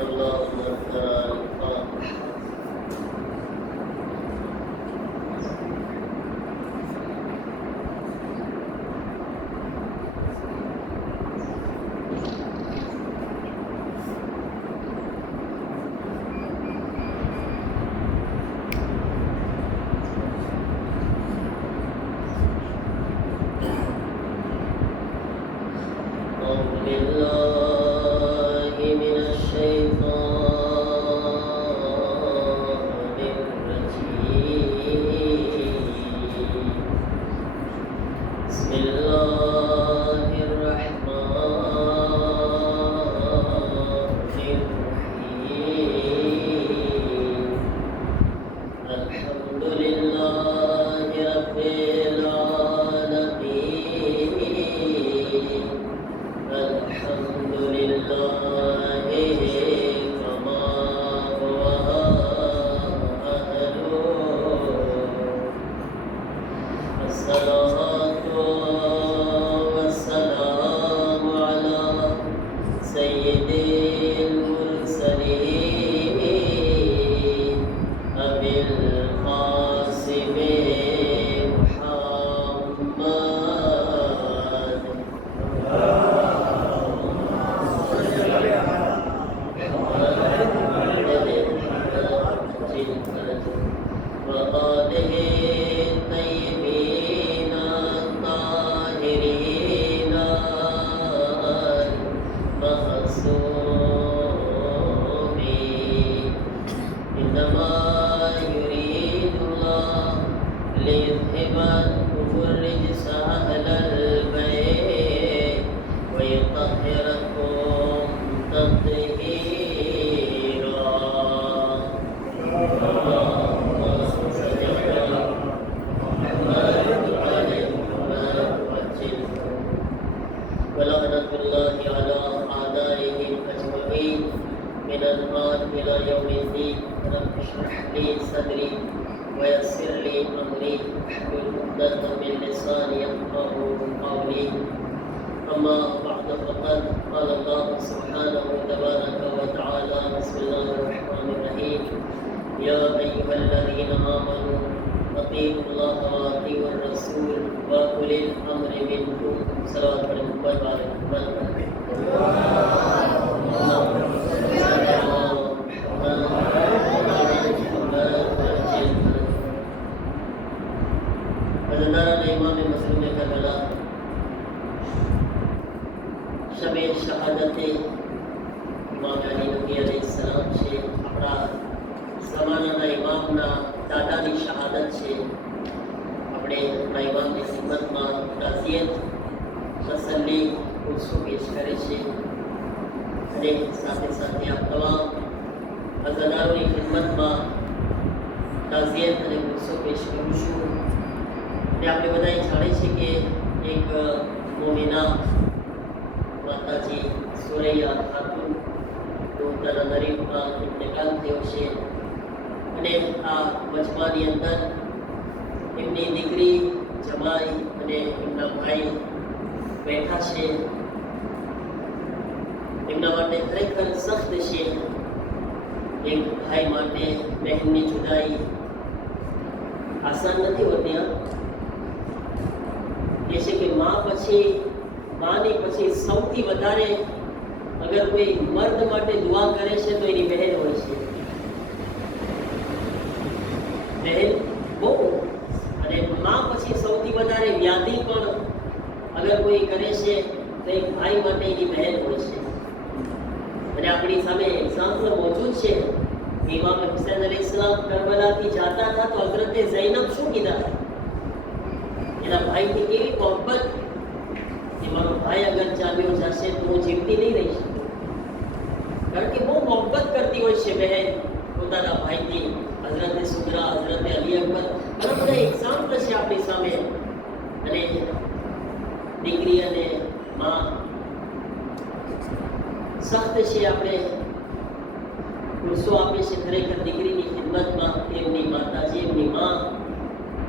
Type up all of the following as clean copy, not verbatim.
اللهم اغفر الفاتحة.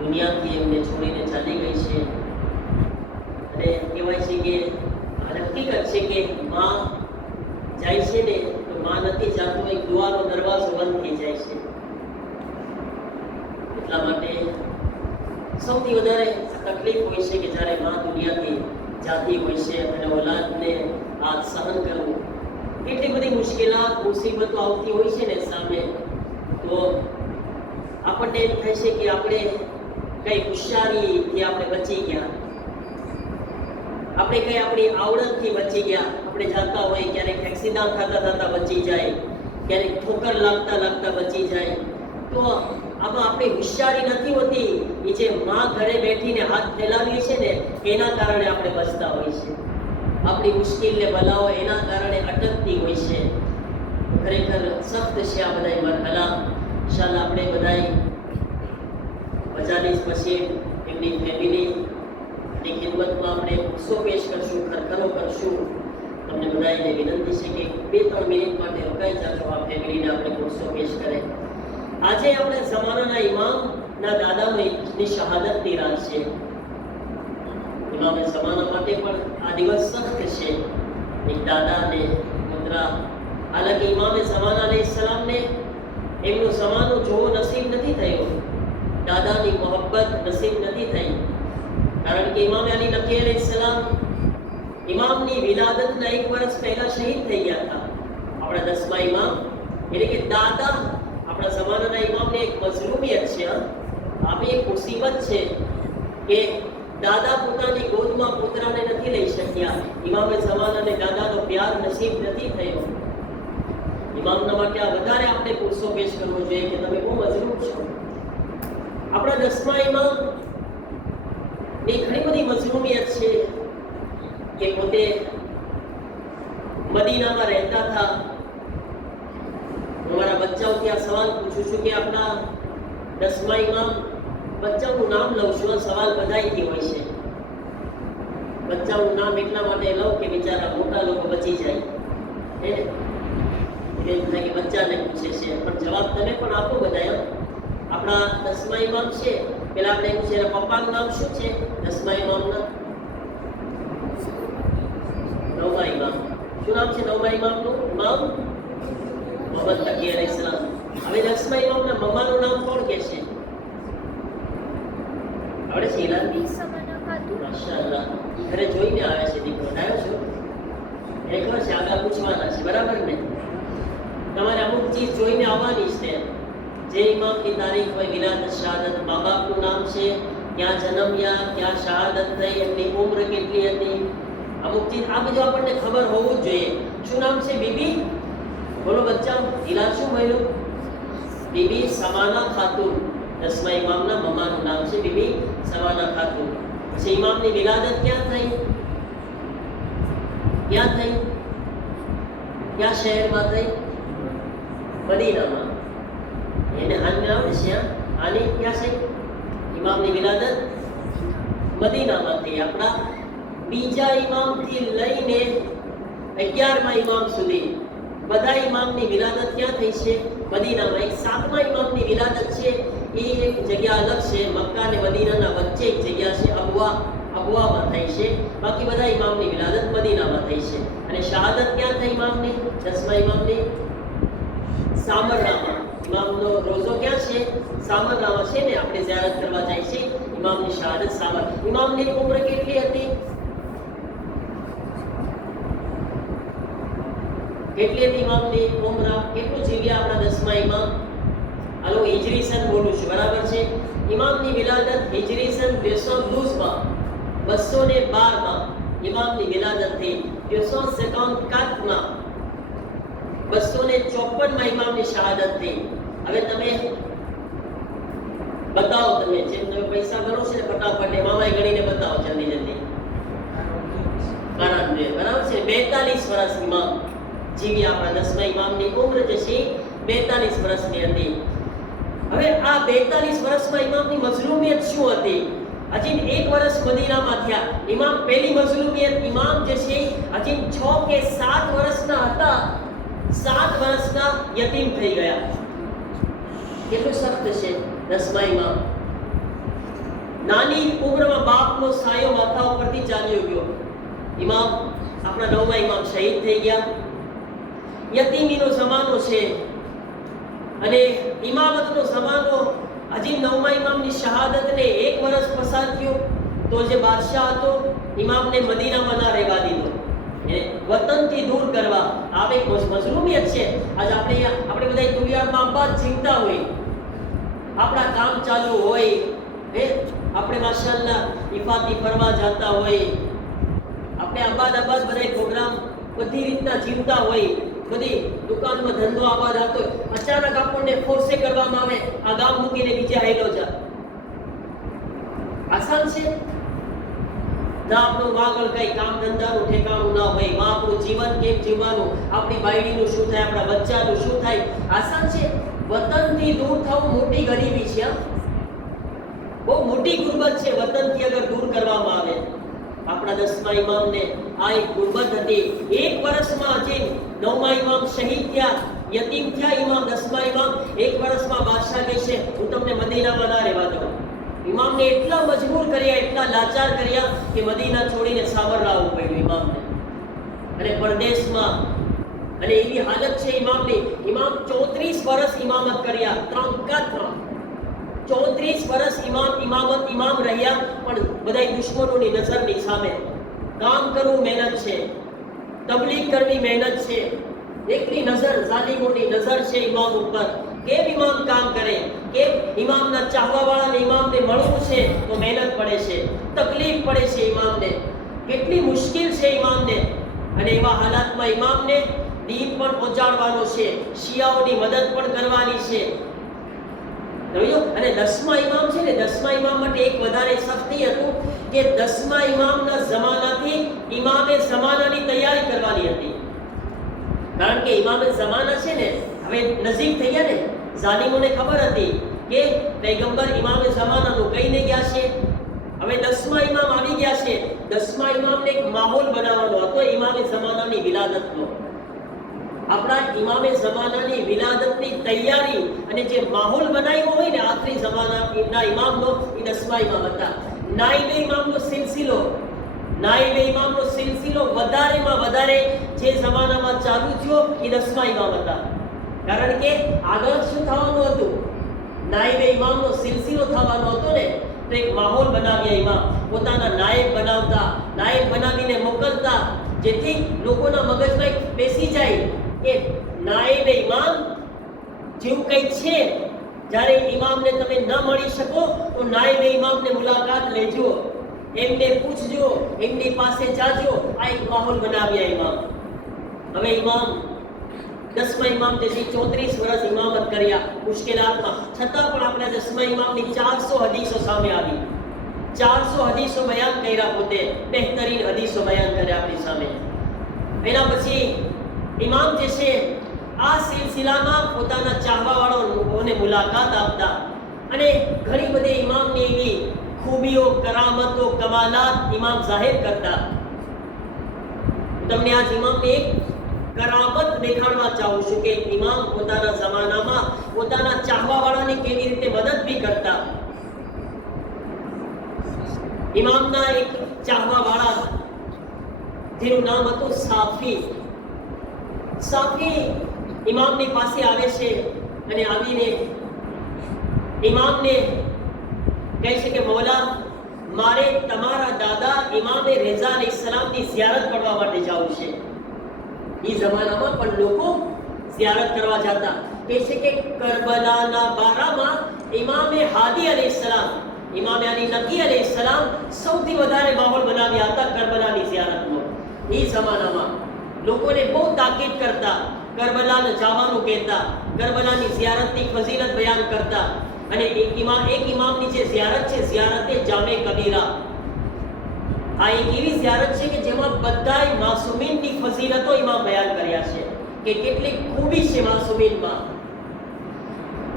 દુનિયાથી એમને છોડીને ચાલી ગઈ છે અને કહેવાય છે કે હકીકત છે કે માં જાય છે ને તો માં નથી જાતું, એક દુઆનો દરવાજો બંધ થઈ જાય છે. એટલા માટે સૌથી વધારે તકલીફ હોય છે કે જ્યારે માં દુનિયાથી જાતી હોય છે અને ઓલાદને આ સહન કરવું, એટલી બધી મુશ્કેલાત મુસીબતો આવતી હોય છે ને સામે, તો આપણને એમ થાય છે કે આપણે કઈ હોશિયારીથી આપણે બચી ગયા, આપણે કઈ આપણી આવડતથી બચી ગયા. આપણે જાતા હોય ક્યારેક એક્સિડન્ટ થતા બચી જાય, ક્યારેક ઠોકર લાગતા બચી જાય. તો આમાં આપણી હોશિયારી નથી હોતી, એ જે માં ઘરે બેઠીને હાથ ફેલાવીએ છે ને એના કારણે આપણે બચતા હોય છે. આપણી મુશ્કેલને બલાઓ એના કારણે અટકતી હોય છે. ખરેખર સખ્ત છે આ બધા મરહલા. ઇન્શાઅલ્લાહ આપણે બધાય 45 પછી એમની ફેમિલીની ખિદમતમાં આપણે પુરસો પેશ કરશું, ખરખરો કરશું. તમને બધાને વિનંતી છે કે 2-3 મિનિટ માટે રોકાઈ જાજો, આ ફેમિલીને આપણે પુરસો પેશ કરે. આજે આપણે જમાનાના ઇમામના દાદાની શહાદતની રાત છે. ઇમામે જમાના માટે પણ આ દિવસ સખ્ત છે. એક દાદાને પુત્રા, હાલાકી ઇમામે જમાના અલૈહિસ્સલામને એમનું જમાનો જોવો નસીબ નથી થયો, દાદાની મોહબ્બત નસીબ નથી થઈ. કારણ કે ઇમામે અલી નકી અલૈહિસ્સલામ ઇમામની વિલાદતના 1 વર્ષ પહેલા શહીદ થઈ ગયા હતા. આપણા 10મા ઇમામ એટલે કે દાદા આપણા જમાનાના ઇમામને એક મઝલુમિયત છે. આ બી એક મુસીબત છે કે દાદા પોતાની ગોદમાં પુત્રાને નથી લઈ શક્યા. ઇમામે જમાનાને દાદાનો પ્યાર નસીબ નથી થયો. ઇમામના માટે આ વધારે આપણે પુરસો પેશ કરવો જોઈએ કે તમે બહુ મજરૂર છો. આપણા 10મા ઇમામ ની ઘણી બધી મજરૂમિયત છે કે પોતે મદીનામાં રહેતા હતા. हमारा बच्चा ત્યાં સવાલ પૂછું છું કે આપણા 10મા ઇમામ બચ્ચાનું નામ લઉં છું, સવાલ બધાયથી હોય છે. બચ્ચાનું નામ એટલા માટે લઉં કે બિચારા મોટા લોકો બચી જાય. એટલે કે બચ્ચાને પૂછે છે, પણ જવાબ તમે પણ આપો બધા. આપણા 10મા ઇમામ છે, પેલા આપણે પૂછે એના પપ્પાનું નામ શું છે? 10મા ઇમામના 9મા ઇમામ શું નામ છે? 9મા ઇમામનું ઇમામ મોહમ્મદ તકી અલૈહિસ્સલામ. હવે 10મા ઇમામના મમ્માનું નામ કોણ કે છે? આવડે છે? ઇલાની માશાઅલ્લાહ. ઘરે જોઈને આવે છે દીકરો. આવ્યો છો એને ખબર છે આગળ પૂછવાના છે, બરાબર ને? તમારે અમુક ચીજ જોઈને આવવાની છે. જે ઇમામની તારીખ હોય, વિલાદત, શહાદત, મા બાપનું નામ છે, ક્યાં જન્મ્યા, ક્યાં શહાદત થઈ, એમની ઉંમર કેટલી હતી, અમુક ચીજ આ બધું આપણને ખબર હોવું જ જોઈએ. શું નામ છે? બીબી બોલો બચ્ચા, ઇલાજ શું મળ્યું? બીબી સમાના ખાતુન. 10મા ઇમામના મમ્માનું નામ છે બીબી સમાના ખાતુન. પછી ઇમામની વિલાદત ક્યાં થઈ? ક્યાં થઈ? ક્યાં શહેરમાં થઈ? મદીનામાં. એને હાલને આવડે છે. આની ક્યાં છે? ઇમામની વિલાદત મદીનામાં થઈ. આપણા બીજા ઇમામથી લઈને 11મા ઇમામ સુધી બધા ઇમામની વિલાદત ક્યાં થઈ છે? મદીનામાં. એક 7મા ઇમામની વિલાદત છે, એ એક જગ્યા અલગ છે, મક્કા અને મદીનાના વચ્ચે એક જગ્યા છે, અબવામાં થઈ છે. બાકી બધા ઇમામની વિલાદત મદીનામાં થઈ છે. અને શહાદત ક્યાં થઈ ઇમામની? 10મા ઇમામની સામરનામાં. ઇમામનો રોઝો ક્યાં છે? સામરનામાં છે ને, આપણે ઝિયારત કરવા જાય છે. ઇમામની શહાદત સામર. ઇમામની ઉંમર કેટલી હતી? કેટલી હતી ઇમામની ઉંમર? કેટલું જીવ્યા આપણા 10મા ઇમામ? હાલો હિજરી સન બોલું છું, બરાબર છે? ઇમામની વિલાદત હિજરી સન 212 માં ઇમામની વિલાદત થઈ. 254 માં 254 માં ઇમામની શહાદત થઈ. હવે તમે બતાવો, તમે જેમ તમે પૈસા ગણો છો ને ફટાફટ મામાએ ગણીને બતાવો જલ્દી. 92, બરાબર છે? 42 વર્ષ ઇમામ જીવ્યા. આપણા 10મા ઇમામની ઉંમર જે છે 42 વર્ષની હતી. હવે આ 42 વર્ષમાં ઇમામની મઝલુમિયત શું હતી? હજી 1 વર્ષ મદીનામાં થયા. ઇમામ પહેલી મઝલુમિયત, ઇમામ જે છે હજી 6 કે 7 વર્ષના હતા, 7 વર્ષના યતીમ થઈ ગયા. કેટલું સખ્ત છે 10મા ઇમામ. નાની ઉંમરમાં બાપનો સાયો માથા ઉપરથી ચાલ્યો ગયો. ઇમામ આપણા 9મા ઇમામ શહીદ થઈ ગયા. યતીમીનો જમાનો છે અને ઇમામતનો જમાનો. હજી 9મા ઇમામની શહાદતને 1 વર્ષ પસાર થયો તો જે બાદશાહ હતો ઇમામને મદીનામાં ના રહેવા દીધો, વતનથી દૂર કરવા. આ એક મજલૂમિયત છે. આજ આપણે બધા દુનિયામાં આબાદ જીવતા હોય, આપણા કામ ચાલુ હોય, આપણે માશાઅલ્લાહ ઇફાતી ફરવા જતા હોય, આપણે આબાદ બધા પ્રોગ્રામ બધી રીતના જીવતા હોય, બધી દુકાનમાં ધંધો આબાદ હતો, અચાનક આપણને ફોર્સે કરવામાં આવે આ ગામ મૂકીને બીજે હાઈલો જા. આસાન છે ના? આપણું આગળ કઈ કામ ધંધાનું ઠેકાણું ના હોય, માં આપણું જીવન કેમ જીવવાનું, આપણી બાયડીનું શું થાય, આપણા બચ્ચાનું શું થાય? આસાન છે? વતનથી દૂર થવું મોટી ગરીબી છે, બહુ મોટી ગુરબત છે વતનથી અગર દૂર કરવામાં આવે. આપણા 10મા ઇમામને આ એક ગુરબત હતી. 1 વર્ષમાં હજી 9મા ઇમામ શહીદ થયા, યતીમ થયા ઇમામ. 10મા ઇમામ 1 વર્ષમાં બાદશાહ કહે છે હું તમને મદીનામાં ના રહેવા દઉં. ઇમામને એટલા મજબૂર કર્યા, એટલા લાચાર કર્યા કે મદીના છોડીને સાવર આવવું પડ્યું ઇમામને, અને પરદેશમાં. અને એવી હાલત છે ઇમામની. ઇમામ 34 વર્ષ ઇમામત કર્યા, 34 વર્ષ ઇમામ રહ્યા, પણ બધા દુશ્મનોની નજરની સામે. કામ કરવું મહેનત છે, તબલીગ કરવી મહેનત છે, એકની નજર, ઝાલિમોની નજર છે ઇમામ ઉપર. કેમ ઇમામ કામ કરે? કેમ ઇમામના ચાહવા વાળાને ઇમામને મળવું છે તો મહેનત પડે છે, તકલીફ પડે છે ઇમામને, કેટલી મુશ્કેલ છે ઇમામને. અને એવા હાલાતમાં ઇમામને દીન પણ પહોંચાડવાનો છે, શિયાઓની મદદ પણ કરવાની છે. અને 10મા ઇમામ છે ને, 10મા ઇમામ માટે એક વધારે સખ્તી હતું કે 10મા ઇમામના જમાનાથી ઇમામે જમાનાની તૈયારી કરવાની હતી. કારણ કે ઇમામે જમાના છે ને હવે નજીક થઈ ગયા ને, ઝાલિમોને ખબર હતી કે પૈગંબર ઇમામે જમાનાનું કહીને ગયા છે. હવે 10મા ઇમામ આવી ગયા છે. 10મા ઇમામને એક માહોલ બનાવવાનો હતો ઇમામે જમાનાની વિલાદતનો. આપણા ઇમામે જમાનાની વિલાદતની તૈયારી અને જે માહોલ બનાવ્યો હોય ને આખરી જમાનાના ઇમામનો, એ 10મા ઇમામ હતા. નાઈબે ઇમામનો સિલસિલો વધારેમાં વધારે જે જમાનામાં ચાલુ થયો એ 10મા ઇમામ હતા. કારણ કે આગળ શું થવાનું હતું? નાઈબે ઇમામનો સિલસિલો થવાનો હતો ને, તો એક માહોલ બનાવ્યા ઇમામ, પોતાના નાયબ બનાવતા, નાયબ બનાવીને મોકલતા, જેથી લોકોના મગજમાં બેસી જાય કે નાયબે ઇમામ જેવું કંઈક છે. જ્યારે ઇમામને તમે ન મળી શકો તો નાયબે ઇમામને મુલાકાત લેજો, એમને પૂછજો, એમની પાસે જાજો. આ એક માહોલ બનાવ્યા ઇમામ. હવે ઇમામ 10મા ઇમામ જે 34 વર્ષ ઇમામત કર્યા મુશ્કેલાતમાં, છતાં પણ આપણા 10મા ઇમામની 400 હદીસો સામે આવી. 400 હદીસો બયાન કર્યા, પોતે બહેતરીન હદીસો બયાન કર્યા આપણી સામે. એના પછી ઇમામ જે છે આ સિલસિલામાં પોતાના ચાહવા વાળાઓને મુલાકાત આપતા અને ઘણી બધી ઇમામની એવી ખૂબીઓ, કરામતો, કમાલાત ઇમામ જાહેર કરતા. તમને આજ ઇમામની એક કરામત દેખાડવા ચાહું છું કે ઇમામ પોતાના જમાનામાં પોતાના ચાહવા વાળાની કેવી રીતે મદદ બી કરતા. ઇમામના એક ચાહવા વાળા જેનું નામ હતું સાફી. સાફી ઇમામની પાસે આવે છે અને આવીને ઇમામને કહે છે કે મૌલા, મારે તમારા દાદા ઇમામે રેઝા અલૈહિસ્સલામની ઝિયારત કરવા માટે જવું છે. એ જમાનામાં પણ લોકો ઝિયારત કરવા જતા. કહે છે કે કરબલાના બારામાં ઇમામે હાદી અલૈહિસ્સલામ, ઇમામે અલી નકી અલૈહિસ્સલામ સૌથી વધારે માહોલ બનાવ્યા હતા કરબલાની ઝિયારતનો. એ જમાનામાં લોકોને બહુ તાકીદ કરતા, કરબલાને જવાનું કહેતા, કરબલાની ઝિયારતની ફઝીલત બયાન કરતા. અને એક ઇમામની જે ઝિયારત છે, ઝિયારતે જામે કબીરા, આ એક એવી ઝિયારત છે કે જેમાં બધાય માસૂમીનની ફઝીલતો ઇમામ બયાન કર્યા છે કે કેટલી ખૂબી છે માસૂમીનમાં.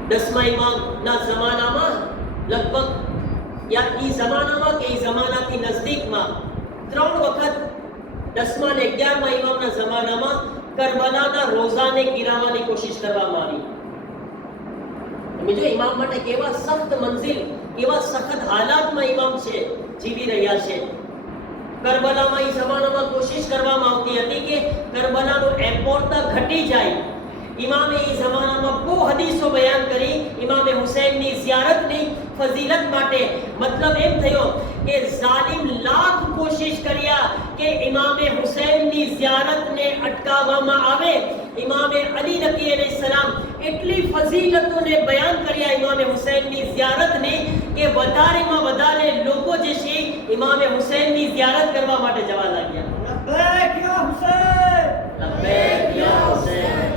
10મા ઇમામના જમાનામાં લગભગ યા એ જમાનામાં કે એ જમાનાથી નજદીકમાં 3 વખત 10મા અને 11મા ઇમામના જમાનામાં કરબલાના રોઝાને ગિરાવવાની કોશિશ કરવામાં આવી. જો ઇમામ માટે કેવા સખ્ત મંઝિલ, કેવા સખત હાલાતમાં ઇમામ છે, જીવી રહ્યા છે. કરબલામાં એ જમાનામાં કોશિશ કરવામાં આવતી હતી કે કરબલાનો એમ્પોર્ટા ઘટી જાય. ઇમામે એ જમાનામાં બહુ હદીસો બયાન કરી ઇમામે હુસૈનની ઝિયારતની ફઝીલત માટે. મતલબ એમ થયો કે ઝાલિમ લાખ કોશિશ કર્યા કે ઇમામે હુસૈનની ઝિયારતને અટકાવવામાં આવે. ઇમામે અલી નકી અલૈહિસ્સલામ એટલી ફઝીલતોને બયાન કર્યા ઇમામે હુસૈનની ઝિયારતની કે વધારેમાં વધારે લોકો જે છે ઇમામે હુસૈનની ઝિયારત કરવા માટે જવા લાગ્યા. લબ્બૈક યા હુસૈન, લબ્બૈક યા હુસૈન.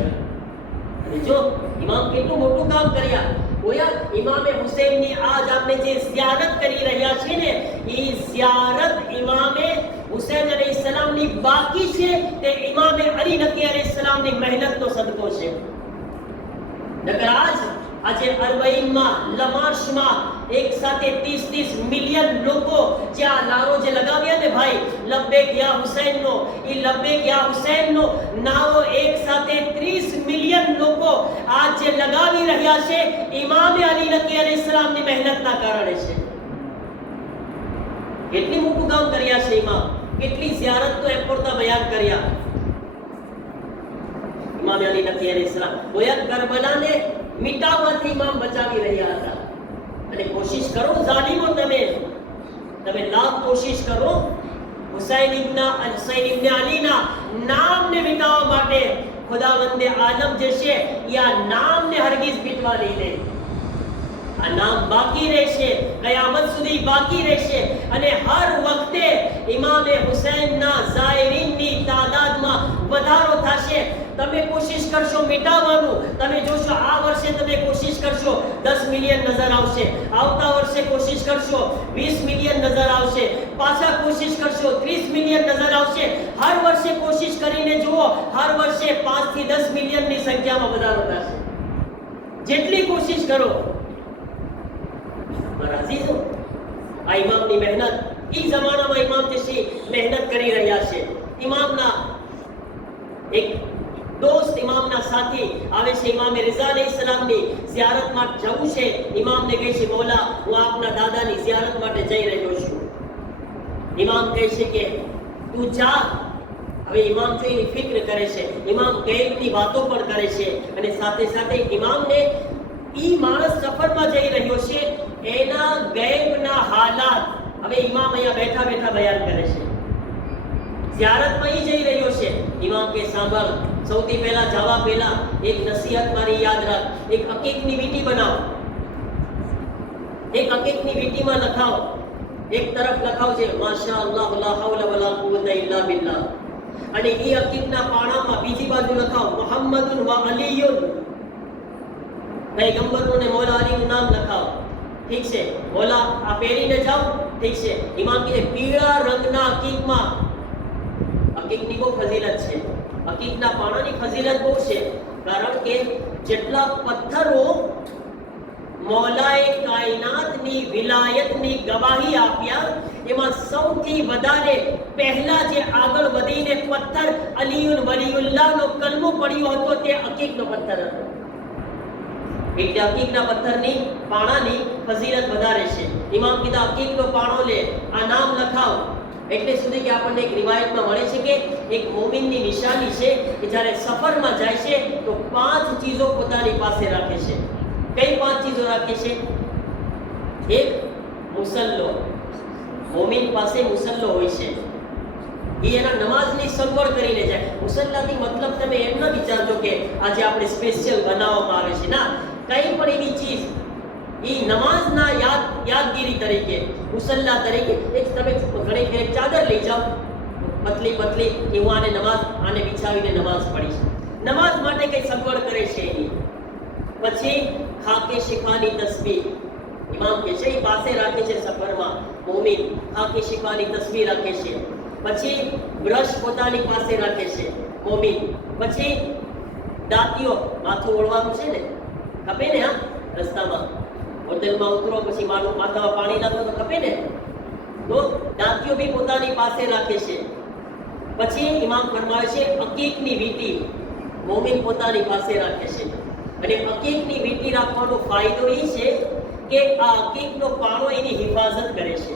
જો ઇમામ કેટલું મોટું કામ કર્યા. ગોયા ઇમામે હુસૈનની આજ આપણે જે ઝિયારત કરી રહ્યા છે ને એ ઝિયારત ઇમામે હુસૈન અલૈહિસ્સલામની બાકી છે તે ઇમામે અલી નકી અલૈહિસ્સલામની મહેનતનો સદકો છે. નકર આજે અરબઈનમાં લમાર્શમાં એક સાથે 30 મિલિયન લોકો જે આ નારો જે લગાવ્યા ને ભાઈ લબ્બૈક યા હુસૈનનો, એ લબ્બૈક યા હુસૈનનો નારો એક સાથે 30 મિલિયન લોકો આજ જે લગાવી રહ્યા છે ઇમામે અલી નકી અલૈહિસ્સલામની મહેનતના કારણે છે. કેટલી મોટું કામ કર્યા છે ઇમામ, કેટલી ઝિયારત તો એપોર્તા બયાન કર્યા ઇમામે અલી નકી અલૈહિસ્સલામ. ગોયા કરબલાને મિટાવવાથી ઇમામ બચાવી રહ્યા હતા. અને કોશિશ કરો ઝાલિમો, તમે લાખ કોશિશ કરો હુસૈન ઇબ્ન અલીના નામને મિટાવવા માટે. ખુદાવંદે આલમ જે છે એ આ નામને હરગીઝ મિટવા નહીં દે. આ નામ બાકી રહેશે, કયામત સુધી બાકી રહેશે. અને હર વખતે ઇમામે હુસૈનના ઝાયરીનની તાદાદમાં વધારો થશે. તમે કોશિશ કરશો મિટાવવાનું, તમે જોશો આ વર્ષે તમે કોશિશ કરશો 10 મિલિયન નજર આવશે, આવતા વર્ષે કોશિશ કરશો 20 મિલિયન નજર આવશે, પાછા કોશિશ કરશો 30 મિલિયન નજર આવશે. હર વર્ષે કોશિશ કરીને જુઓ, હર વર્ષે 5 થી 10 મિલિયનની સંખ્યામાં વધારો થશે. જેટલી કોશિશ કરો. મારા અઝીઝો, આ ઇમામની મહેનત, એ જમાનામાં ઇમામ જે છે મહેનત કરી રહ્યા છે. ઇમામના એક દોસ્ત, ઇમામના સાથી આવે છે, ઇમામે રિઝા અલૈહિસ્સલામની ઝિયારત માટે જવું છે. ઇમામને કહે છે મૌલા હું આપના દાદાની ઝિયારત માટે જઈ રહ્યો છું. ઇમામ કહે છે કે તું જા. હવે ઇમામ જો એની ફિક્ર કરે છે, ઇમામ ગૈબની વાતો પણ કરે છે અને સાથે સાથે ઇમામને ઈ માણસ સફરમાં જઈ રહ્યો છે એના ગૈબના હાલાત હવે ઇમામ અહીંયા બેઠા બેઠા બયાન કરે છે. ઝિયારતમાં ઈ જઈ રહ્યો છે. ઇમામ કે સાંભળ, સૌથી પહેલા જવા પહેલા એક નસીહત મારી યાદ રાખ. એક અકીકની વીંટી બનાવો, એક અકીકની વીંટીમાં લખાવો, એક તરફ લખાવજે માશાઅલ્લાહ લા હૌલા વલા કુવતા ઇલ્લા બિલ્લાહ, અને એ અકીકના પાણામાં બીજી બાજુ લખાવો મુહમ્મદુન વ અલીયુન, પૈગંબરનું ને મૌલા અલીનું નામ લખાવો. ઠીક છે, મૌલા આ પહેરીને જાઓ. ઠીક છે. ઇમામ કહે પીળા રંગના અકીકમાં, અકીકની બહુ ફઝીલત છે, અકીકના પાણાની ફઝીલત બહુ છે. કારણ કે જેટલા પથ્થરો મૌલાએ કાયનાતની વિલાયતની ગવાહી આપ્યા એમાં સૌથી વધારે પહેલા જે આગળ વધીને પથ્થર અલીયુન વલીયુલ્લાહનો કલમો પડ્યો હતો તે અકીકનો પથ્થર હતો. એટલે અકીકના પથ્થરની પાણાની ફઝીલત વધારે છે. ઇમામ કીધા અકીકનો પાણો લે, આ નામ લખાવ. એટલે સુધી કે આપણને એક રિવાયતમાં મળે છે કે એક મોમિનની નિશાની છે કે જ્યારે સફરમાં જાય છે તો 5 ચીજો પોતાની પાસે રાખે છે. કઈ 5 ચીજો રાખે છે? એક મુસલ્લો, મોમિન પાસે મુસલ્લો હોય છે, એ એના નમાઝની સગવડ કરીને જાય. મુસલ્લાથી મતલબ તમે એમ ન વિચારજો કે આજે આપણે સ્પેશિયલ બનાવવામાં આવે છે. ના, કઈ પણ એવી ચીજ એ નમાઝના યાદગીરી તરીકે, મુસલ્લા તરીકે, એક તમે ઘણી એક ચાદર લઈ જાઓ પતલી પતલી કે હું આને બિછાવીને નમાઝ પડીશ. નમાઝ માટે કઈ સગવડ કરે છે એની. પછી ખાકે શિફાની તસ્બીહ, ઇમામ કે છે એ પાસે રાખે છે સફરમાં. મોમિન ખાકે શિફાની તસ્બીહ રાખે છે. પછી બ્રશ પોતાની પાસે રાખે છે મોમિન. પછી દાંતીઓ, માથું ઓળવાનું છે ને, ખપે ને, હા રસ્તામાં હોટલમાં ઉતરો પછી માથામાં પાણી નાખો તો ખપે ને, તો દાંતીઓ બી પોતાની પાસે રાખે છે. પછી ઇમામ ફરમાવે છે અકીકની વીંટી મોમિન પોતાની પાસે રાખે છે. અને અકીકની વીંટી રાખવાનો ફાયદો એ છે કે આ અકીકનો પાણો એની હિફાજત કરે છે.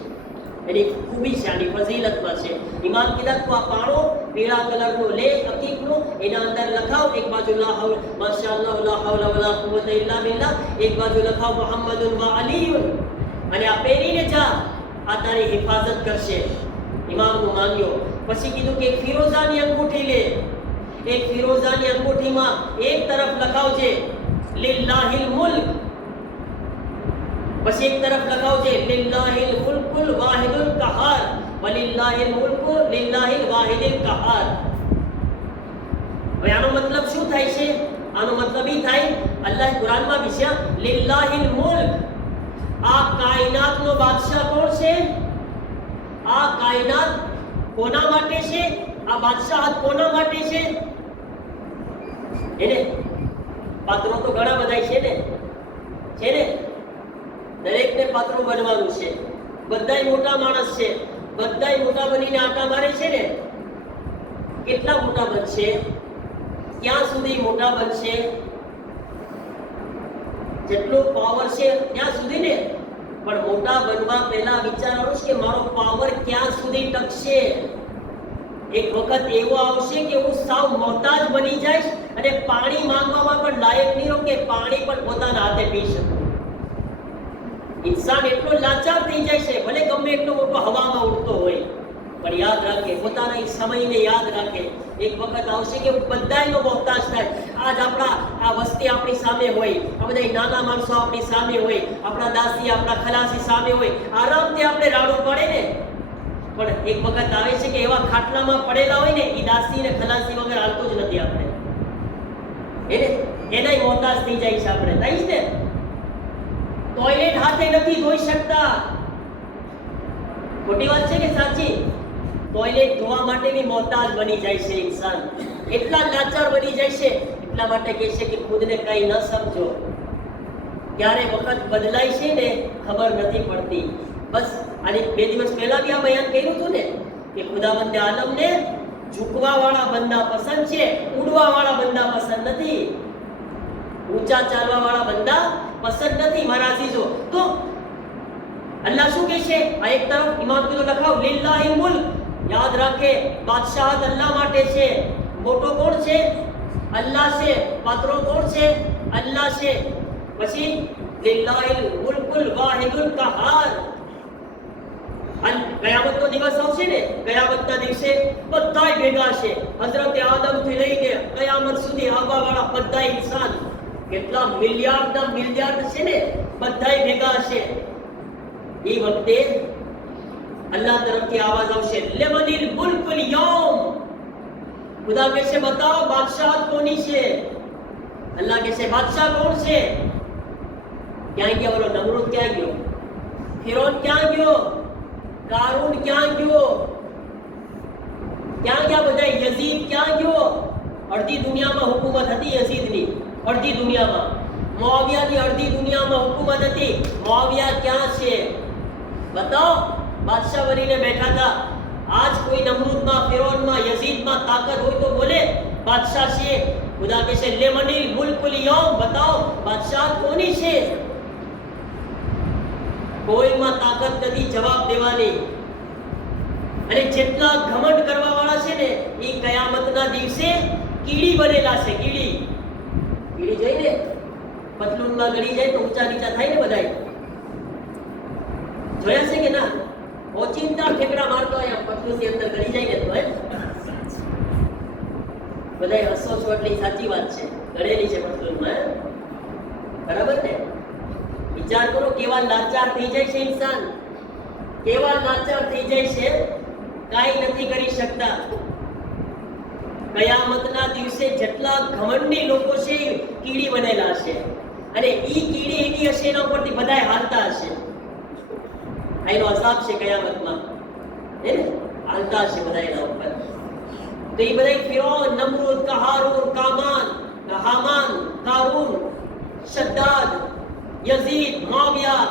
એની ખૂબી છે, આની ફઝીલતમાં છે. ઇમામ કીધા તું આ પાણો પીળા કલરનો લે અકીકનો, એના અંદર લખાવ એક બાજુ લા હૌલ માશાઅલ્લાહ લા હૌલ વલા કુવતા ઇલ્લા બિલ્લાહ, એક બાજુ લખાવ મુહમ્મદુન વ અલીયુન, અને આ પહેરીને જા, આ તારી હિફાજત કરશે. ઇમામનું માન્યો. પછી કીધું કે એક ફિરોઝાની અંગૂઠી લે, એક ફિરોઝાની અંગૂઠીમાં એક તરફ લખાવજે લિલ્લાહિલ મુલ્ક, પછી એક તરફ લખાવજે લિલ્લાહિલ મુલ્કુલ વાહિદુલ કહાર વલિલ્લાહિલ મુલ્કુ લિલ્લાહિલ વાહિદિલ કહાર. હવે આનો મતલબ શું થાય છે? આનો મતલબ એ થાય, અલ્લાહ કુરાનમાં વિશે લિલ્લાહિલ મુલ્ક, આ કાયનાતનો બાદશાહ કોણ છે? આ કાયનાત કોના માટે છે? આ બાદશાહત કોના માટે છે? એને પાત્રો તો ઘણા બધા છે ને, દરેકને પાત્રો બનવાનું છે. બધાય મોટા માણસ છે, બધાય મોટા બનીને આટા મારે છે ને. કેટલા મોટા બનશે? ક્યાં સુધી મોટા બનશે? જેટલો પાવર છે ત્યાં સુધી ને. પણ મોટા બનવા પહેલા વિચારવાનું છે કે મારો પાવર ક્યાં સુધી ટકશે. એક વખત એવો આવશે કે હું સાવ મોહતાજ બની જઈશ અને પાણી માંગવામાં પણ લાયક નહીં રહું કે પાણી પણ પોતાના હાથે પી શકું. ઇન્સાન એટલો લાચાર થઈ જાય છે, ભલે ગમે એટલો મોટો હવામાં ઉડતો હોય, પણ યાદ રાખે, પોતાના એ સમયને યાદ રાખે. એક વખત આવશે કે હું બધાયનો મોહતાજ થાય. આજ આપણા આ વસ્તી આપણી સામે હોય, આ બધા નાના માણસો આપણી સામે હોય, આપણા દાસી આપણા ખલાસી સામે હોય, આરામથી આપણે રાડું પડે ને. પણ એક વખત આવે છે કે એવા ખાટલામાં પડેલા હોય ને, એ દાસી ને ખલાસી વગર હાલતું જ નથી. આપણે એનાય મોહતાજ થઈ જાય છે. આપણે થઈશ ને. ટોયલેટ હાથે નથી ધોઈ શકતા. ખોટી વાત છે કે સાચી? ટોયલેટ ધોવા માટે બી મોહતાજ બની જાય છે ઇન્સાન. એટલા લાચાર બની જાય છે. એટલા માટે કહે છે કે ખુદને કઈ ન સમજો. ક્યારે વખત બદલાય છે ને ખબર નથી પડતી. બસ આજે 2 દિવસ પહેલા બી આ બયાન કર્યું હતું ને કે ખુદાવંદે આલમને ઝૂકવા વાળા બંદા પસંદ છે, ઉડવા વાળા બંદા પસંદ નથી. ઊંચા ચાલવા વાળા બંદા પસંદ નથી મારા અઝીઝો. તો અલ્લાહ શું કહે છે? આ એક તરફ ઇમામ કીધું લખાવ લિલ્લાહિલ મુલ્ક, યાદ રાખે બાદશાહત અલ્લાહ માટે છે. મોટો કોણ છે? અલ્લાહ છે. પાત્રો કોણ છે? અલ્લાહ છે. પછી લિલ્લાહિલ મુલ્કુલ વાહિદુલ કહાર. કયામતનો દિવસ આવશે ને, કયામતના દિવસે બધાય ભેગા છે. હઝરત આદમ થી લઈને કયામત સુધી આવવા વાળા બધા ઇન્સાન, કેટલા મિલિયાર્ડના મિલિયાર્ડ છે ને, બધાય ભેગા છે. એ વખતે અલ્લાહ તરફથી આવાજ આવશે લેમનિલ મુલ્કુલ યૌમ. ખુદા કહેશે બતાવો બાદશાહત કોની છે? અલ્લાહ કહેશે બાદશાહ કોણ છે? ક્યાં ગયો બોલો? નમરૂદ ક્યાં ગયો? ફિરૌન ક્યાં ગયો? કારૂન ક્યાં ગયો? ક્યાં ગયા બધા? યઝીદ ક્યાં ગયો? અડધી દુનિયામાં હુકુમત હતી યઝીદની, અડધી દુનિયામાં. મુઆવિયાની અડધી દુનિયામાં હુકુમત હતી. મુઆવિયા ક્યાં છે? બતાવો. બાદશાહ બનીને બેઠા હતા. આજ કોઈ નમરૂદમાં, ફિરૌનમાં, યઝીદમાં તાકાત હોય તો બોલે બાદશાહ છે. ખુદા કહે છે લેમનિલ મુલ્કુલ યૌમ, બતાવો બાદશાહ કોની છે? કોઈમાં તાકાત નથી જવાબ દેવાની. અને જેટલા ઘમંડ કરવા વાળા છે ને, એ કયામતના દિવસે કીડી બનેલા છે. કીડી જોઈને પતલુનમાં ગળી જાય તો ઊંચા નીચા થાય ને બધાય. જોયા છે કે ના? ઓચિંતા ઠેકડા મારતો હોય પતલુની અંદર ગળી જાય ને તો બધાય હસો છો એટલે સાચી વાત છે. ગળેલી છે પતલુનમાં. બરાબર ને? વિચાર કરો કેવા લાચાર થઈ જાય છે ઇન્સાન, કેવા લાચાર થઈ જાય છે, કાંઈ નથી કરી શકતા. કયામતના દિવસે જેટલા ઘમંડી લોકો છે કીડી બનેલા છે. અને ઈ કીડી એવી હશે એના ઉપરથી બધાય હાલતા હશે. એનો અઝાબ છે કયામતમાં, હે ને? હાલતા હશે બધા એના ઉપર. તો એ બધા ફિરૌન, નમરૂદ, કહારૂન, હામાન, કારૂન, શદ્દાદ, યઝીદ, મુઆવિયા,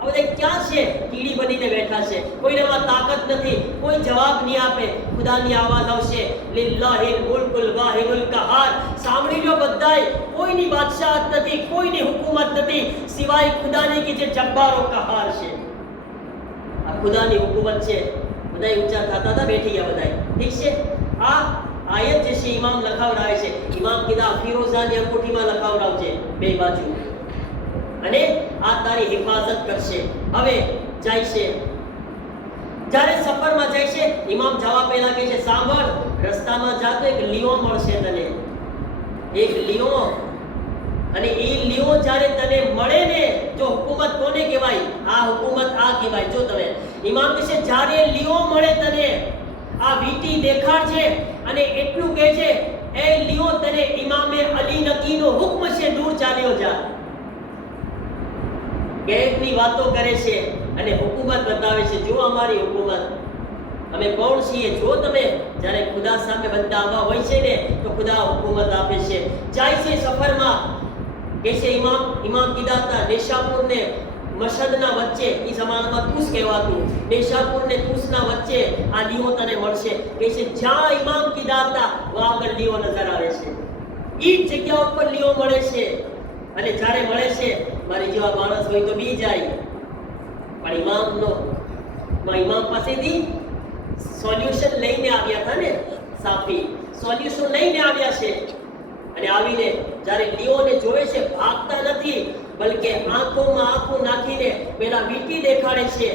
આ બધા ક્યાં છે? કીડી બનીને બેઠા છે. કોઈનામાં તાકાત નથી, કોઈ જવાબ નહીં આપે. ખુદાની આવાજ આવશે લિલ્લાહિલ મુલ્કુલ વાહિદુલ કહાર. સાંભળી લો બધાય, કોઈની બાદશાહત નથી, કોઈની હુકુમત નથી સિવાય ખુદાની કે જે જબ્બારો કહાર છે. આ ખુદાની હુકુમત છે. બધાય ઊંચા થતા હતા, બેઠી ગયા બધાય. ઠીક છે. આ આયત જે છે ઇમામ લખાવડાવે છે. ઇમામ કીધા ફિરોઝાની અંગૂઠીમાં લખાવડાવજે બે બાજુ, અને આ તારી હિફાજત કરશે. હવે જાય છે, જ્યારે સફરમાં જાય છે, ઇમામ જવા પહેલા કહે છે સાંભળ, રસ્તામાં જાતો એક લીઓ મળશે તને, એક લીઓ. અને એ લીઓ જ્યારે તને મળે ને, જો હુકુમત કોને કહેવાય, આ હુકુમત આ કહેવાય. જો તમે ઇમામ કહે છે જ્યારે લીઓ મળે તને, આ વીંટી દેખાડજે અને એટલું કહે છે એ લીઓ તને ઇમામે અલી નકીનો હુકમ છે, દૂર ચાલ્યો જા. ગેરની વાતો કરે છે અને હુકુમત બતાવે છે. જો અમારી હુકુમત, અમે કોણ છીએ. જો તમે જ્યારે ખુદા સામે બધા આવા હોય છે ને, તો ખુદા હુકુમત આપે છે. જાય છે સફરમાં, કે છે ઇમામ કીધા હતા નિશાપુર ને મશહદના વચ્ચે, એ જમાનામાં તુસ કહેવાતું, નિશાપુર ને તુસના વચ્ચે આ લીઓ તને મળશે. કે છે જ્યાં ઇમામ કીધા હતા વહાં આગળ લીઓ નજર આવે છે, એ જ જગ્યા ઉપર લીઓ મળે છે. અને જ્યારે મળે છે, મારી જેવા માણસ હોય તો બી જાય, પણ ઇમામ પાસેથી સોલ્યુશન લઈને આવ્યા હતા ને, સાફી સોલ્યુશન લઈને આવ્યા છે. અને આવીને જ્યારે લીઓને જોવે છે, ભાગતા નથી, બલકે આંખોમાં આંખો નાખીને પેલા વીંટી દેખાડે છે,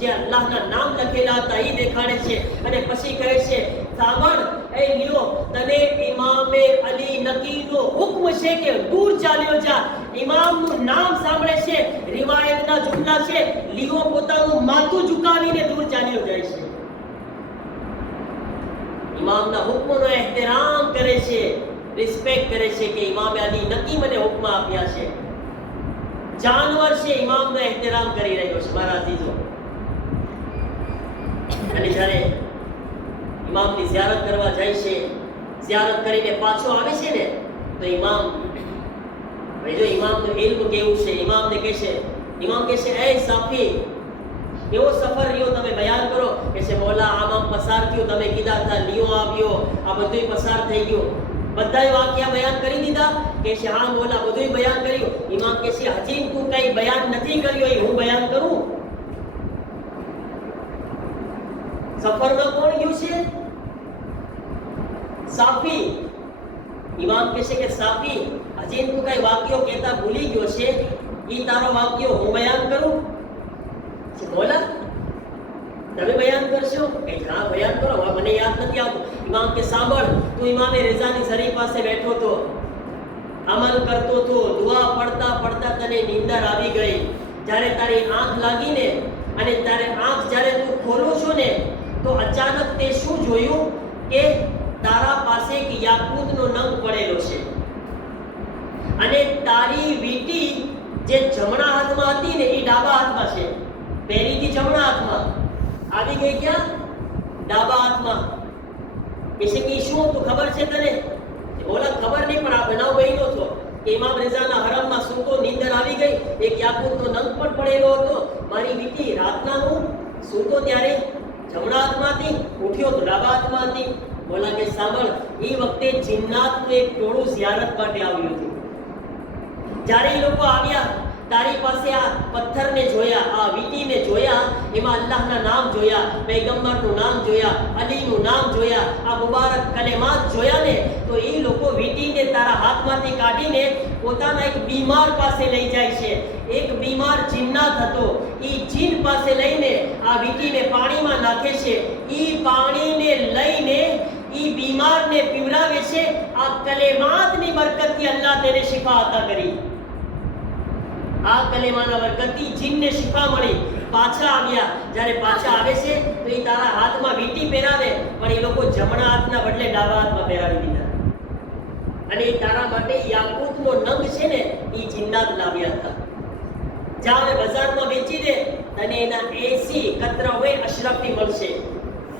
જે અલ્લાહના નામ લખેલા હતા એ દેખાડે છે. અને પછી કહે છે સાંભળ એ લીઓ, તને ઇમામે અલી નકીનો હુકમ છે કે દૂર ચાલ્યો જા. ઇમામનું નામ સાંભળે છે, રિવાયતના જુમલા છે, લીઓ પોતાનું માથું ઝુકાવીને દૂર ચાલ્યો જાય છે. ઇમામના હુકમનો એહતરામ કરે છે, રિસ્પેક્ટ કરે છે કે ઇમામે અલી નકી મને હુકમ આપ્યા છે. જાનવર છે, ઇમામનો એહતરામ કરી રહ્યો છે મારા અઝીઝો. અને જ્યારે ઇમામની ઝિયારત કરવા જાય છે, ઝિયારત કરીને પાછો આવે છે ને, તો ઇમામ ભાઈ જો ઇમામનું ઇલ્મ કેવું છે. ઇમામ કહે છે એ સાફી, કેવો સફર રહ્યો, તમે બયાન કરો. કે છે મોલા આમ પસાર થયો, તમે કીધા હતા લીઓ આવ્યો, આ બધું પસાર થઈ ગયું, બધાય વાક્યા બયાન કરી દીધા. કે છે હા મોલા બધું બયાન કર્યું. ઇમામ કહે છે હજી તું કઈ બયાન નથી કર્યું, એ હું બયાન કરું. સફરમાં કોણ ગયું છે? સાફી. ઇમામ કહે છે કે સાફી, હજી તું કઈ વાક્યો કહેતા ભૂલી ગયો છે, એ તારો વાક્યો હું બયાન કરું. બોલા તમે બયાન કરશો? કે હા બયાન કરો, મને યાદ નથી આવતું. ઇમામ કે સાંભળ, તું ઇમામે રેઝાની શરીફ પાસે બેઠો તો, અમલ કરતો તો, દુઆ પડતા પડતા તને નીંદર આવી ગઈ. જ્યારે તારી આંખ લાગીને અને તારે આંખ જ્યારે તું ખોલો છો ને, તો અચાનક તે શું જોયું કે તારા પાસે એક યાકૂતનો નંગ પડેલો છે, અને તારી વીંટી જે જમણા હાથમાં હતી ને, એ ડાબા હાથમાં છે. પહેરીથી જમણા હાથમાં આવી ગઈ, ક્યાં? ડાબા હાથમાં. એટલે કે શું તું ખબર છે તને? બોલા ખબર નહીં, પણ આ બનાવ બન્યો હતો કે ઇમામ રેઝાના હરમમાં સૂતો, નીંદર આવી ગઈ, એક યાકૂતનો નંગ પણ પડેલો હતો. મારી વીંટી રાતના હું સૂતો ત્યારે જમણા હાથમાં હતી, ઉઠ્યો તો ડાબા હાથમાં હતી. બોલા કે સાંભળ, એ વખતે જિન્નાતનું એક ટોળું ઝિયારત માટે આવ્યું હતું. જ્યારે એ લોકો આવ્યા, તારી પાસે આ પથ્થરને જોયા, આ વીંટીને જોયા, એમાં અલ્લાહના નામ જોયા, પૈગંબરનું નામ જોયા, અલીનું નામ જોયા, આ મુબારક કલેમાત જોયા ને, તો એ લોકો વીંટીને તારા હાથમાંથી કાઢીને પોતાના એક બીમાર પાસે લઈ જાય છે. એક બીમાર જિન્નાત હતો, એ જીન પાસે લઈને આ વીંટીને પાણીમાં નાખે છે. એ પાણીને લઈને એ બીમારને પીવડાવે છે. આ કલેમાતની બરકતથી અલ્લાહ તેને શિફા અતા કરી. આ કલેમાના બરકતથી જીનને શિફા મળી. પાછા આવ્યા, જ્યારે પાછા આવે છે તો એ તારા હાથમાં વીંટી પહેરાવે, પણ એ લોકો જમણા હાથના બદલે ડાબા હાથમાં પહેરાવી દીધા. અને એ તારા માટે યાકૂતનો નંગ છે ને, એ જિન્નાત લાવ્યા હતા. જા હવે બજારમાં વેચી દે, અને એના 80 કતરા હોય અશરફી મળશે.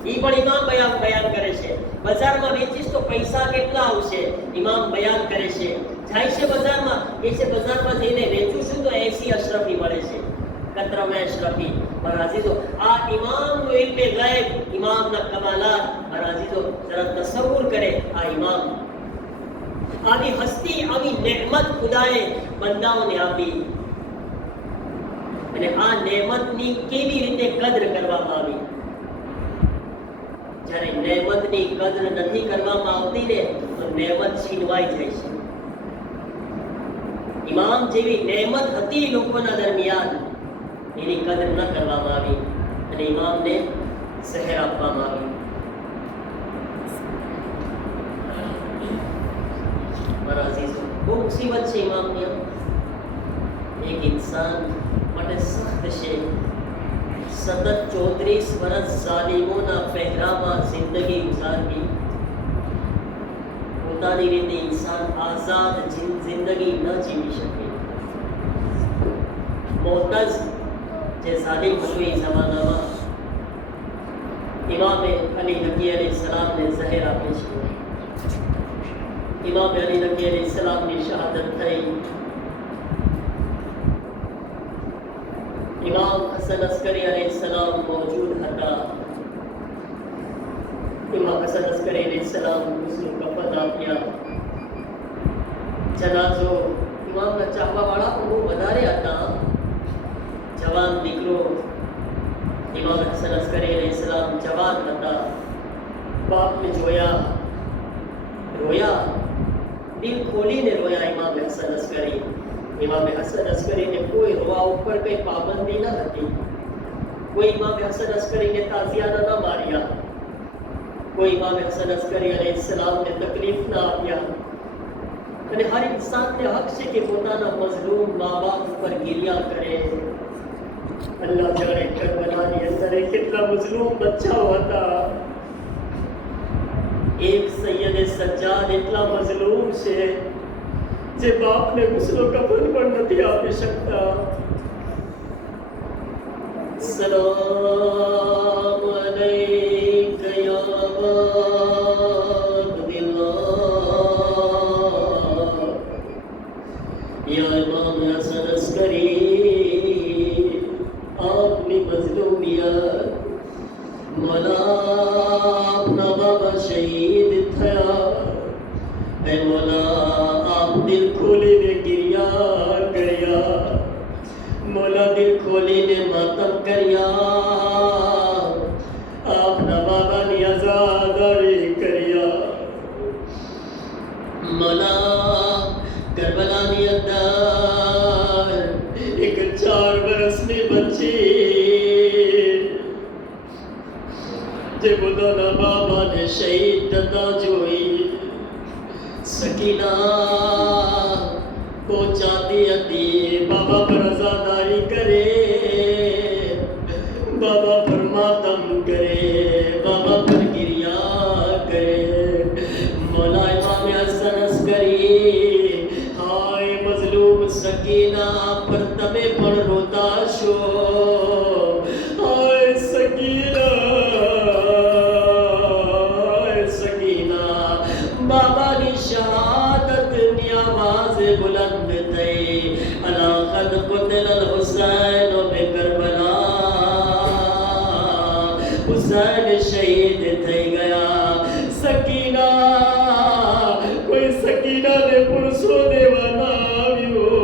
એ પણ ઇમામ બયાન કરે છે. બજારમાં વેચીશ તો પૈસા કેટલા આવશે, ઇમામ બયાન કરે છે. જાય છે બજારમાં, એ છે બજારમાં જઈને વેચું છું તો 80 અશરફી મળે છે, કતરામાં અશરફી. મારા અઝીઝો, આ ઇમામનો ઇલ્મે ગાયબ, ઇમામના કમાલાત. મારા અઝીઝો, જરા તસવ્વુર કરે, આ ઇમામ આવી હસ્તી, આવી નેમત ખુદાએ બંદાઓને આપી. અને આ નેમતની કેવી રીતે કદર કરવામાં આવી. જ્યારે નેમતની કદર નથી કરવામાં આવતી ને તો નેમત છીનવાઈ જાય છે. ઇમામ જેવી નેમત હતી લોકોના દરમિયાન, એની કદર ન કરવામાં આવી અને ઇમામને શહેર આપવામાં આવી. મારા અઝીઝો, બહુ મુસીબત છે ઇમામની. એક ઇન્સાન માટે સખ્ત છે. સતત 34 વર્ષ ઝાલિમોના પહેરામાં જિંદગી ગુજારવી. પોતાની રીતે ઇન્સાન આઝાદ જિંદગી ન જીવી શકે. મોતઝ જે ઝાલિમ હતું એ જમાનામાં ઇમામે અલી નકી અલૈહિસ્સલામને ઝહેર આપે છે. ઇમામે અલી નકી અલૈહિસ્સલામની શહાદત થઈ. ઇમામ હસન અસ્કરી અલૈહિસ્સલામ મૌજૂદ હતા. ઇમામ હસન અસ્કરી અલૈહિસ્સલામ ઉસનું કફન આપ્યા. જનાઝો ઇમામના ચાહવાવાળા બહુ વધારે હતા. જવાન દીકરો ઇમામ હસન અસ્કરી અલૈહિસ્સલામ જવાન હતા. બાપને જોયા, રોયા, દિલ ખોલીને રોયા ઇમામ હસન અસ્કરી. ઇમામ હસન અસ્કરીને કોઈ રોવા ઉપર કઈ પાબંદી ન હતી. કોઈ ઇમામ હસન અસ્કરીને તાઝિયાના ન માર્યા. કોઈ ઇમામ હસન અસ્કરી અલૈહિસ્સલામને તકલીફ ના આપ્યા. અને હર ઇન્સાનને હક છે કે પોતાના મઝલૂમ મા બાપ ઉપર ગિરિયા કરે. અલ્લાહ જાણે કરબલાની અંદર કેટલા મઝલૂમ બચ્ચાઓ હતા. એક સૈયદે સજ્જાદ એટલા મઝલૂમ છે જે બાપને ગુસ્સો કફન પણ નથી આપી શકતા. સલામ અલૈકા યા અબ્દુલ્લાહ યા ઇમામ હસન અસ્કરી, આપની મઝલૂમિયત મૌલા આપના બાબા શહીદ થયા. ऐ मौला आप दिल खोलीने गिरिया કર્યા. મૌલા દિલ ખોલીને માતમ કર્યા. આપના બાબાની આઝાદારી કર્યા. મૌલા કરબલાની અંદર એક 4 વર્ષની બચ્ચી જે પોતાના બાબાને શહીદ થતા જોઈ સકીના को चाहती હતી બાબા પર આઝાદારી કરે, બાબા પર માતમ કરે, બાબા પર ગિરિયા કરે. મૌલા ઇમામ હસન અસ્કરી, હાય મઝલૂમ સકીના પર તમે પણ રોતા છો. હાય સકીના, બાબાની શહાદતની આવાજ બુલંદ થઈ. અલા કદ કુતિલ અલ હુસૈન બિકરબલા, હુસૈન શહીદ થઈ ગયા. સકીના, કોઈ સકીનાને પુરુષો દેવાના આવ્યો.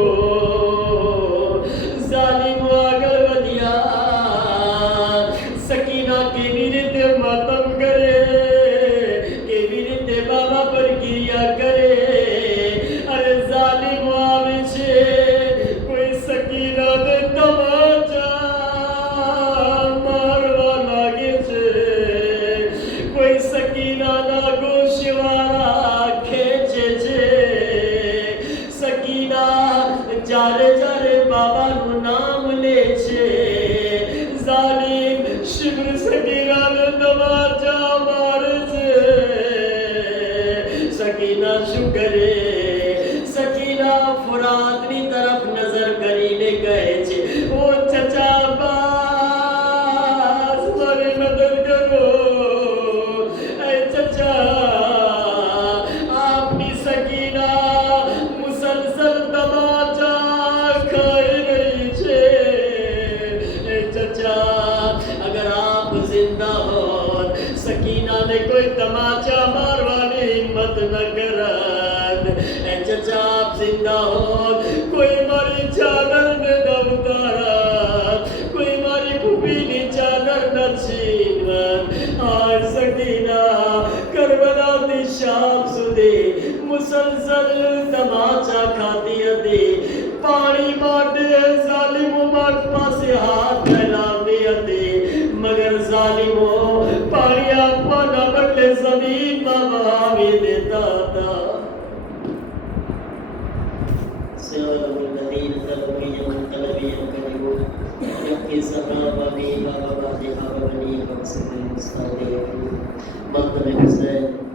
ઝાલિમો આગળ વધ્યા. સકીના કેવી રીતે માતમ કરે, કેવી રીતે બાબા પર ગિરિયા કરે. અરે ઝાલિમો આવે છે, કોઈ સકીનાને તમાચા મારવા લાગે છે. કોઈ સકીનાના ગોશવાળા ખેંચે છે. સકીના જ્યારે જ્યારે બાબાનું નામ લે છે, ઝાલિમ શિબ્ર સકીનાને તમાચા મારે છે. સકીના શું કરે? સકીના ફુરાતની તરફ નજર કરીને કહે છે, ઓ ચચા અબ્બાસ, મારી મદદ કરો. એ ચચા, આપની સકીના મુસલસલ તમાચા ખાઈ રહી છે. એ ચચા, અગર આપ જિંદા હોત, સકીનાને કોઈ તમાચા મારવાની હિમ્મત ન કરત. એ ચચા, આપ જિંદા હોત, કોઈ મારી ચાદરને ન ઉતારત. बदल तमाचा खाती अते पानी माटे जालिमो माट पासे हाथ फैलावे अते मगर जालिमो पानी आपा ना बदले जमीन में बहावे देता था मक़दम हुसैन